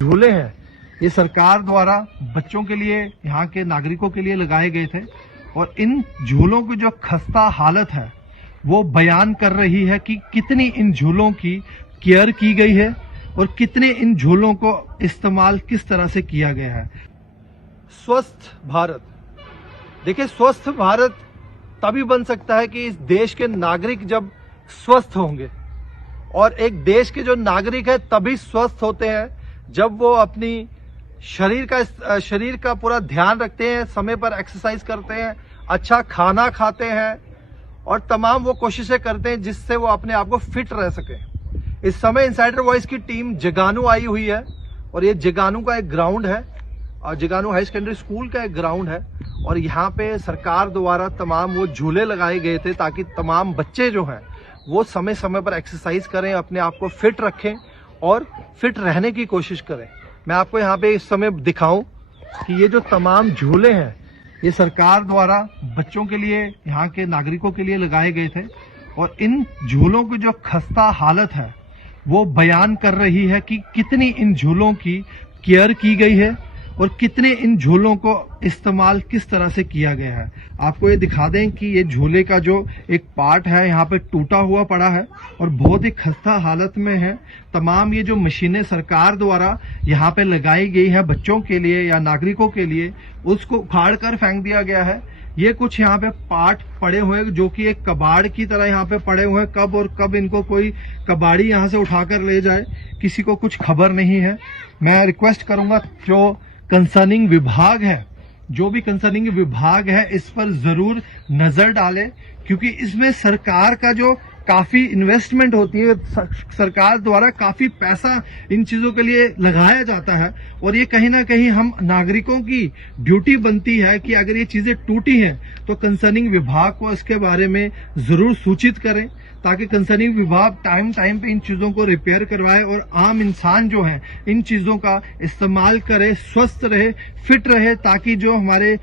झूले हैं ये सरकार द्वारा बच्चों के लिए, यहाँ के नागरिकों के लिए लगाए गए थे और इन झूलों की जो खस्ता हालत है वो बयान कर रही है कि कितनी इन झूलों की केयर की गई है और कितने इन झूलों को इस्तेमाल किस तरह से किया गया है। स्वस्थ भारत, देखिए स्वस्थ भारत तभी बन सकता है कि इस देश के नागरिक जब स्वस्थ होंगे, और एक देश के जो नागरिक है तभी स्वस्थ होते हैं जब वो अपनी शरीर का पूरा ध्यान रखते हैं, समय पर एक्सरसाइज करते हैं, अच्छा खाना खाते हैं और तमाम वो कोशिशें करते हैं जिससे वो अपने आप को फिट रह सके। इस समय इनसाइडर वॉइस की टीम जगानू आई हुई है और ये जगानू का एक ग्राउंड है और जगानू हाई सेकेंडरी स्कूल का एक ग्राउंड है और यहाँ पे सरकार द्वारा तमाम वो झूले लगाए गए थे ताकि तमाम बच्चे जो हैं वो समय समय पर एक्सरसाइज करें, अपने आप को फिट रखें और फिट रहने की कोशिश करें। मैं आपको यहाँ पे इस समय दिखाऊं कि ये जो तमाम झूले हैं ये सरकार द्वारा बच्चों के लिए, यहाँ के नागरिकों के लिए लगाए गए थे और इन झूलों की जो खस्ता हालत है वो बयान कर रही है कि कितनी इन झूलों की केयर की गई है और कितने इन झूलों को इस्तेमाल किस तरह से किया गया है। आपको ये दिखा दें कि ये झूले का जो एक पार्ट है यहाँ पे टूटा हुआ पड़ा है और बहुत ही खस्ता हालत में है। तमाम ये जो मशीनें सरकार द्वारा यहाँ पे लगाई गई है बच्चों के लिए या नागरिकों के लिए, उसको उखाड़ कर फेंक दिया गया है। ये कुछ यहाँ पे पार्ट पड़े हुए जो कि एक कबाड़ की तरह यहाँ पे पड़े हुए, कब और कब इनको कोई कबाड़ी यहाँ से उठाकर ले जाए किसी को कुछ खबर नहीं है। मैं रिक्वेस्ट करूंगा जो कंसर्निंग विभाग है, जो भी कंसर्निंग विभाग है इस पर जरूर नजर डाले, क्योंकि इसमें सरकार का जो काफी इन्वेस्टमेंट होती है, सरकार द्वारा काफी पैसा इन चीजों के लिए लगाया जाता है और ये कहीं ना कहीं हम नागरिकों की ड्यूटी बनती है कि अगर ये चीजें टूटी हैं तो कंसर्निंग विभाग को इसके बारे में जरूर सूचित करें ताकि कंसर्निंग विभाग टाइम पे इन चीजों को रिपेयर करवाए और आम इंसान जो है इन चीजों का इस्तेमाल करे, स्वस्थ रहे, फिट रहे, ताकि जो हमारे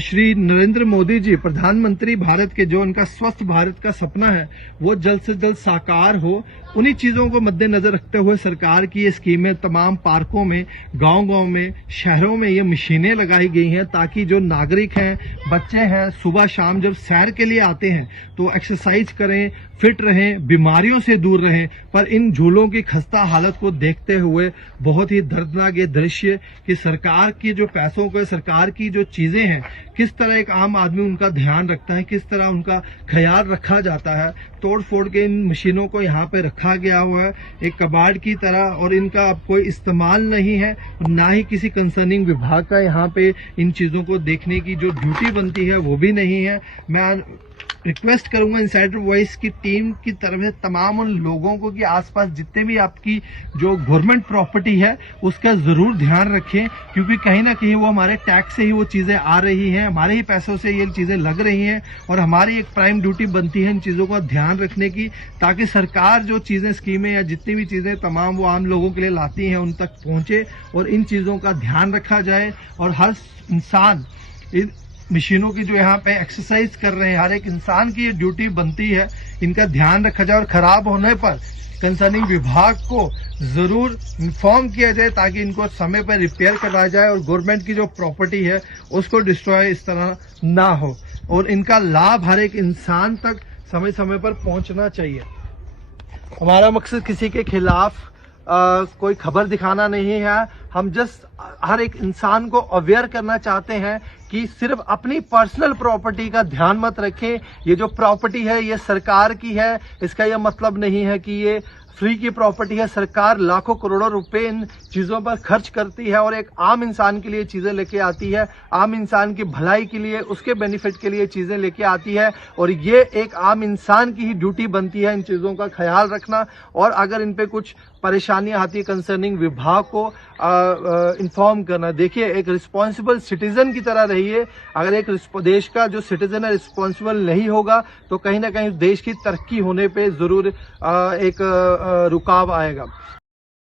श्री नरेंद्र मोदी जी प्रधानमंत्री भारत के, जो उनका स्वस्थ भारत का सपना है वो जल्द से जल्द साकार हो। उन्हीं चीजों को मद्देनजर रखते हुए सरकार की ये स्कीमें तमाम पार्कों में, गांव-गांव में, शहरों में ये मशीनें लगाई गई हैं ताकि जो नागरिक हैं, बच्चे हैं, सुबह शाम जब सैर के लिए आते हैं तो एक्सरसाइज करें, फिट रहें, बीमारियों से दूर रहें। पर इन झूलों की खस्ता हालत को देखते हुए बहुत ही दर्दनाक ये दृश्य कि सरकार की जो पैसों को, सरकार की जो चीजें हैं, किस तरह एक आम आदमी उनका ध्यान रखता है, किस तरह उनका ख्याल रखा जाता है। तोड़ फोड़ के इन मशीनों को यहाँ पे रखा गया हुआ है एक कबाड़ की तरह और इनका अब कोई इस्तेमाल नहीं है, ना ही किसी कंसर्निंग विभाग का यहाँ पे इन चीजों को देखने की जो ड्यूटी बनती है वो भी नहीं है। मैं रिक्वेस्ट करूंगा इनसाइडर वॉइस की टीम की तरफ से तमाम उन लोगों को कि आसपास जितने भी आपकी जो गवर्नमेंट प्रॉपर्टी है उसका जरूर ध्यान रखें, क्योंकि कहीं ना कहीं वो हमारे टैक्स से ही वो चीजें आ रही हैं, हमारे ही पैसों से ये चीजें लग रही हैं और हमारी एक प्राइम ड्यूटी बनती है इन चीजों का ध्यान रखने की, ताकि सरकार जो चीजें, स्कीमें या जितनी भी चीजें तमाम वो आम लोगों के लिए लाती हैं उन तक पहुंचे और इन चीजों का ध्यान रखा जाए। और हर इंसान इन मशीनों की जो यहाँ पे एक्सरसाइज कर रहे हैं, हर एक इंसान की ये ड्यूटी बनती है, इनका ध्यान रखा जाए और खराब होने पर कंसर्निंग विभाग को जरूर इन्फॉर्म किया जाए ताकि इनको समय पर रिपेयर करवाया जाए और गवर्नमेंट की जो प्रॉपर्टी है उसको डिस्ट्रॉय इस तरह ना हो और इनका लाभ हर एक इंसान तक समय समय पर पहुंचना चाहिए। हमारा मकसद किसी के खिलाफ कोई खबर दिखाना नहीं है, हम जस्ट हर एक इंसान को अवेयर करना चाहते हैं कि सिर्फ अपनी पर्सनल प्रॉपर्टी का ध्यान मत रखें। ये जो प्रॉपर्टी है ये सरकार की है, इसका यह मतलब नहीं है कि ये फ्री की प्रॉपर्टी है। सरकार लाखों करोड़ों रुपए इन चीजों पर खर्च करती है और एक आम इंसान के लिए चीजें लेके आती है, आम इंसान की भलाई के लिए, उसके बेनिफिट के लिए चीजें लेके आती है और ये एक आम इंसान की ही ड्यूटी बनती है इन चीजों का ख्याल रखना। और अगर इन पे कुछ परेशानियां आती है कंसर्निंग विभाग को इन्फॉर्म करना। देखिए एक रिस्पॉन्सिबल सिटीजन की तरह रहिए, अगर एक देश का जो सिटीजन है रिस्पॉन्सिबल नहीं होगा तो कहीं ना कहीं देश की तरक्की होने पे जरूर एक रुकाव आएगा।